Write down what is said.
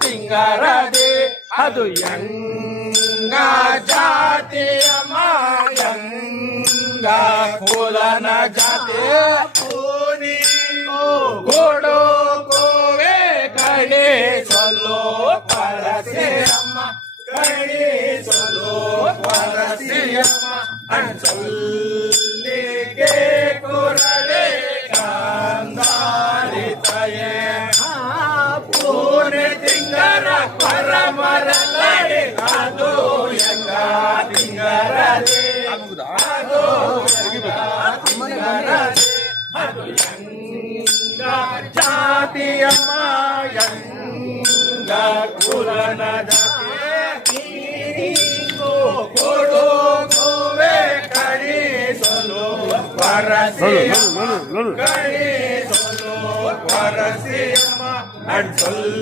ತಿಂಗರದೆ ಅದು ಯಂಗ ಜಾತಿಯ ಮಾಯಂಗ ಕುಲನ ಜಾತಿ ಪೂನಿ ಕೊಡೋ ಕೋವೆ ಕಡೆ ಸೊಲ್ಲೋ ಪರಸಿಯಮ್ಮ ಕಡೆ ಸೊಲ್ಲೋ ಪರಸಿಯಮ್ಮ ಅನ್ಸಲ್ಲಿಗೆ ಕುರಡೆ ಕಾಂದಾರಿತಯೇ ಪೂನೆ ತಿಂಗರ ಪರಮರಲ್ಲಡೆ ಅದು ಯಂಗ ತಿಂಗರದೆ ಅದು ತಿಂಗರದೆ ಅದು ಯಂಗ ಜಾತಿಯ ಮಾಯಂಗ ಕುಲನ ಜಾತಿ ಕೊಡೋ ಗೋವೆ ಕಣಿಸಲು ಪರಸಿಯಮ್ಮ ಕಣಿಸಲು ಪರಸಿಯಮ್ಮ ಅಡ್ಸಲ್